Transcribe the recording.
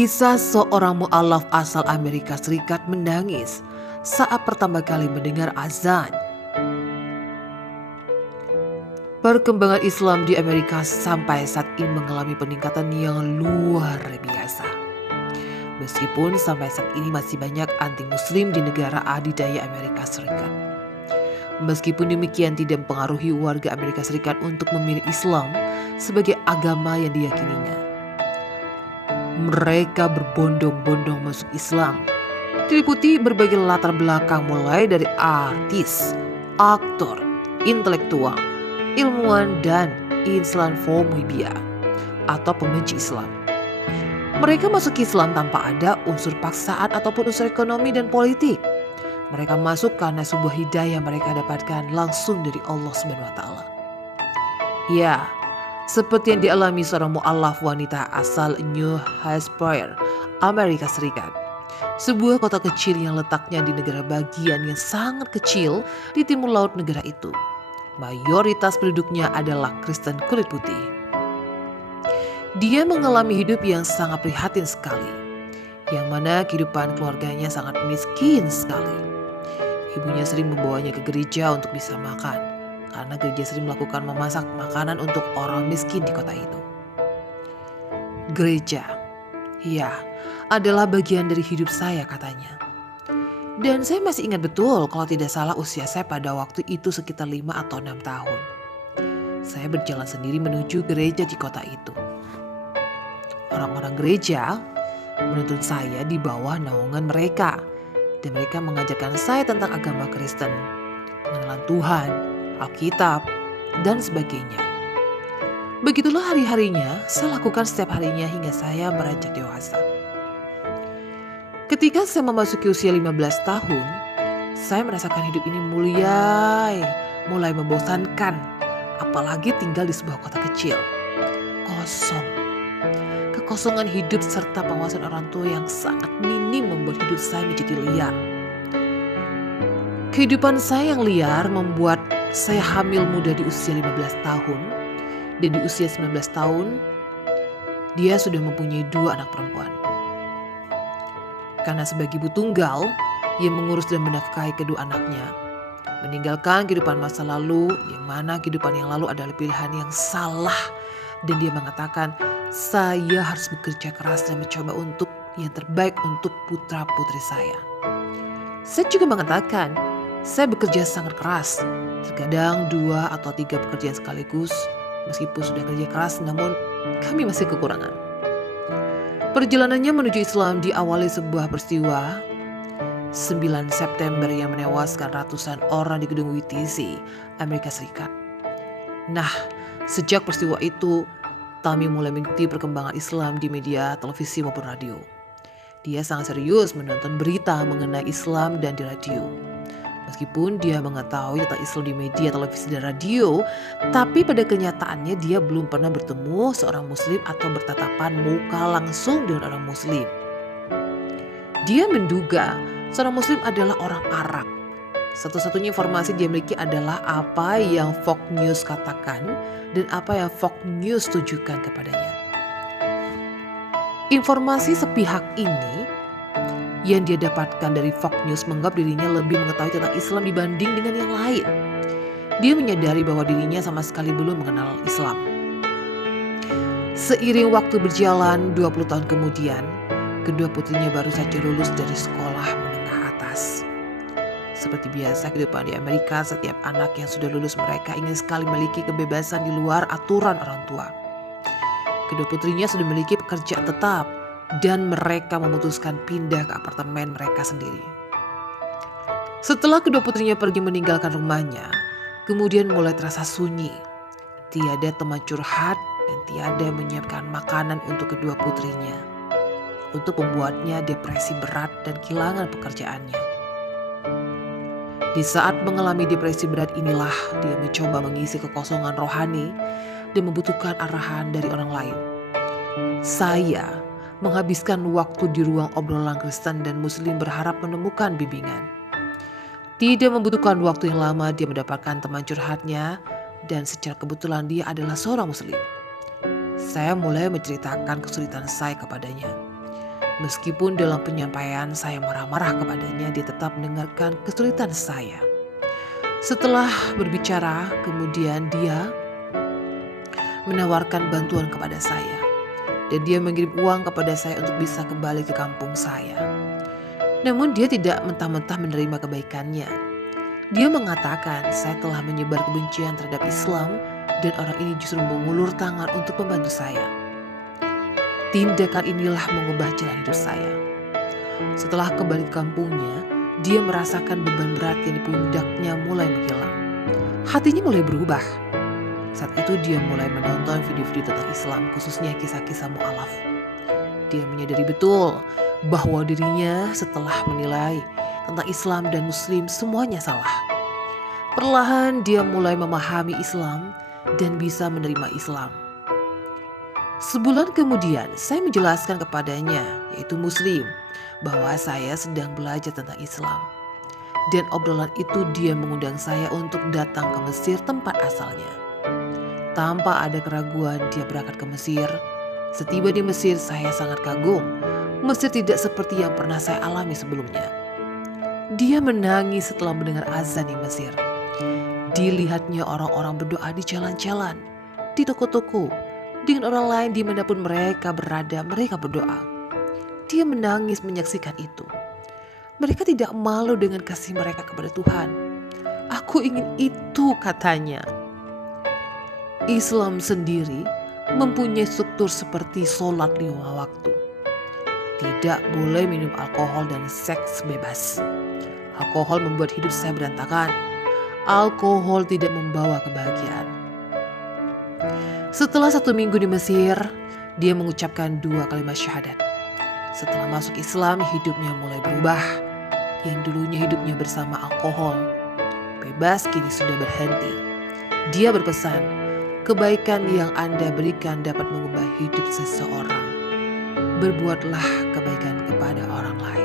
Kisah seorang mu'alaf asal Amerika Serikat menangis saat pertama kali mendengar azan. Perkembangan Islam di Amerika sampai saat ini mengalami peningkatan yang luar biasa. Meskipun sampai saat ini masih banyak anti-muslim di negara adidaya Amerika Serikat. Meskipun demikian tidak mempengaruhi warga Amerika Serikat untuk memilih Islam sebagai agama yang diyakininya. Mereka berbondong-bondong masuk Islam, diliputi berbagai latar belakang mulai dari artis, aktor, intelektual, ilmuwan, dan Islamofobia atau pembenci Islam. Mereka masuk Islam tanpa ada unsur paksaan ataupun unsur ekonomi dan politik. Mereka masuk karena sebuah hidayah mereka dapatkan langsung dari Allah SWT. Ya, seperti yang dialami seorang mu'alaf wanita asal New Hampshire, Amerika Serikat. Sebuah kota kecil yang letaknya di negara bagian yang sangat kecil di timur laut negara itu. Mayoritas penduduknya adalah Kristen kulit putih. Dia mengalami hidup yang sangat prihatin sekali, yang mana kehidupan keluarganya sangat miskin sekali. Ibunya sering membawanya ke gereja untuk bisa makan, karena gereja sering melakukan memasak makanan untuk orang miskin di kota itu. Gereja, ya, adalah bagian dari hidup saya katanya. Dan saya masih ingat betul kalau tidak salah usia saya pada waktu itu sekitar 5 atau 6 tahun. Saya berjalan sendiri menuju gereja di kota itu. Orang-orang gereja menuntun saya di bawah naungan mereka. Dan mereka mengajarkan saya tentang agama Kristen, pengenalan Tuhan, Alkitab, dan sebagainya. Begitulah hari-harinya saya lakukan setiap harinya hingga saya beranjak dewasa. Ketika saya memasuki usia 15 tahun, saya merasakan hidup ini mulai membosankan, apalagi tinggal di sebuah kota kecil. Kosong. Kekosongan hidup serta pengawasan orang tua yang sangat minim membuat hidup saya menjadi liar. Kehidupan saya yang liar membuat saya hamil muda di usia 15 tahun. Dan di usia 19 tahun, dia sudah mempunyai 2 anak perempuan. Karena sebagai ibu tunggal, ia mengurus dan menafkahi kedua anaknya. Meninggalkan kehidupan masa lalu, yang mana kehidupan yang lalu adalah pilihan yang salah. Dan dia mengatakan, saya harus bekerja keras dan mencoba untuk yang terbaik untuk putra-putri saya. Saya juga mengatakan, saya bekerja sangat keras. Terkadang 2 atau 3 pekerjaan sekaligus. Meskipun sudah kerja keras, namun kami masih kekurangan. Perjalanannya menuju Islam diawali sebuah peristiwa 9 September yang menewaskan ratusan orang di gedung WTC, Amerika Serikat. Nah, sejak peristiwa itu, Tami mulai mengikuti perkembangan Islam di media, televisi maupun radio. Dia sangat serius menonton berita mengenai Islam dan di radio. Meskipun dia mengetahui tentang Islam di media, televisi, dan radio, tapi pada kenyataannya dia belum pernah bertemu seorang muslim atau bertatapan muka langsung dengan orang muslim. Dia menduga seorang muslim adalah orang Arab. Satu-satunya informasi dia miliki adalah apa yang Fox News katakan dan apa yang Fox News tujukan kepadanya. Informasi sepihak ini yang dia dapatkan dari Fox News menganggap dirinya lebih mengetahui tentang Islam dibanding dengan yang lain. Dia menyadari bahwa dirinya sama sekali belum mengenal Islam. Seiring waktu berjalan 20 tahun kemudian, kedua putrinya baru saja lulus dari sekolah menengah atas. Seperti biasa kehidupan di Amerika, setiap anak yang sudah lulus mereka ingin sekali memiliki kebebasan di luar aturan orang tua. Kedua putrinya sudah memiliki pekerjaan tetap dan mereka memutuskan pindah ke apartemen mereka sendiri. Setelah kedua putrinya pergi meninggalkan rumahnya, kemudian mulai terasa sunyi. Tiada teman curhat dan tiada menyiapkan makanan untuk kedua putrinya. Untuk membuatnya depresi berat dan kehilangan pekerjaannya. Di saat mengalami depresi berat inilah dia mencoba mengisi kekosongan rohani dan membutuhkan arahan dari orang lain. Saya menghabiskan waktu di ruang obrolan Kristen dan Muslim berharap menemukan bimbingan. Tidak membutuhkan waktu yang lama dia mendapatkan teman curhatnya dan secara kebetulan dia adalah seorang Muslim. Saya mulai menceritakan kesulitan saya kepadanya. Meskipun dalam penyampaian saya marah-marah kepadanya, dia tetap mendengarkan kesulitan saya. Setelah berbicara, kemudian dia menawarkan bantuan kepada saya. Dan dia mengirim uang kepada saya untuk bisa kembali ke kampung saya. Namun dia tidak mentah-mentah menerima kebaikannya. Dia mengatakan saya telah menyebar kebencian terhadap Islam dan orang ini justru mengulur tangan untuk membantu saya. Tindakan inilah mengubah jalan hidup saya. Setelah kembali ke kampungnya, dia merasakan beban berat yang di pundaknya mulai menghilang. Hatinya mulai berubah. Saat itu dia mulai menonton video-video tentang Islam, khususnya kisah-kisah mu'alaf. Dia menyadari betul bahwa dirinya setelah menilai tentang Islam dan Muslim semuanya salah. Perlahan dia mulai memahami Islam dan bisa menerima Islam. Sebulan kemudian saya menjelaskan kepadanya, yaitu Muslim, bahwa saya sedang belajar tentang Islam. Dan obrolan itu dia mengundang saya untuk datang ke Mesir, tempat asalnya. Tanpa ada keraguan dia berangkat ke Mesir. Setiba di Mesir saya sangat kagum. Mesir tidak seperti yang pernah saya alami sebelumnya. Dia menangis setelah mendengar azan di Mesir. Dilihatnya orang-orang berdoa di jalan-jalan, di toko-toko, dengan orang lain dimanapun mereka berada, mereka berdoa. Dia menangis menyaksikan itu. Mereka tidak malu dengan kasih mereka kepada Tuhan. Aku ingin itu, katanya. Islam sendiri mempunyai struktur seperti sholat 5 waktu. Tidak boleh minum alkohol dan seks bebas. Alkohol membuat hidup saya berantakan. Alkohol tidak membawa kebahagiaan. Setelah 1 minggu di Mesir, dia mengucapkan 2 kalimat syahadat. Setelah masuk Islam, hidupnya mulai berubah. Yang dulunya hidupnya bersama alkohol, bebas kini sudah berhenti. Dia berpesan, kebaikan yang Anda berikan dapat mengubah hidup seseorang. Berbuatlah kebaikan kepada orang lain.